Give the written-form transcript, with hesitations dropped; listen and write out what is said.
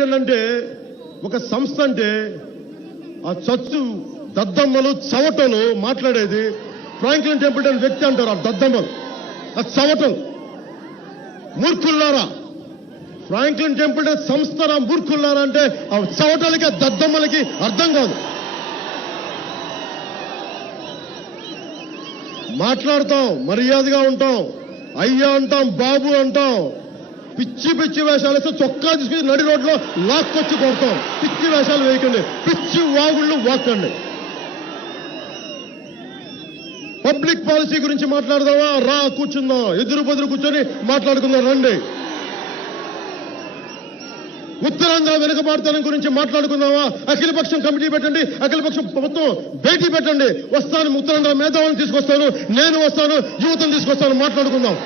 Point ఏంటంటే ఒక సంస్థ అంటే ఆ చచ్చు దద్దమ్మలు చవటలు మాట్లాడేది. ఫ్రాంక్లిన్ టెంపుల్టన్ వ్యక్తి అంటారు ఆ దద్దమ్మలు, ఆ చవటలు. మూర్ఖుల్లారా, ఫ్రాంక్లిన్ టెంపుల్టన్ సంస్థ మూర్ఖుల్లారా అంటే ఆ చవటలకి ఆ దద్దమ్మలకి అర్థం కాదు. మాట్లాడతాం, మర్యాదగా ఉంటాం, అయ్యా అంటాం, బాబు అంటాం. పిచ్చి పిచ్చి వేషాలు వేస్తే చొక్కా తీసుకుని నడి రోడ్లో లాక్కొచ్చి కొడతాం. పిచ్చి వేషాలు వేయకండి, పిచ్చి వాగుళ్ళు వాక్కండి. పబ్లిక్ పాలసీ గురించి మాట్లాడదామా? రా కూర్చుందాం, ఎదురు బదురు కూర్చొని మాట్లాడుకుందాం రండి. ఉత్తరాంధ్ర వెనుకబాటుతనం గురించి మాట్లాడుకుందామా? అఖిలపక్షం కమిటీ పెట్టండి, అఖిలపక్షం మొత్తం భేటీ పెట్టండి. వస్తాను, ఉత్తరాంధ్ర మేధావులను తీసుకొస్తాను, నేను వస్తాను, యువతను తీసుకొస్తాను, మాట్లాడుకుందాం.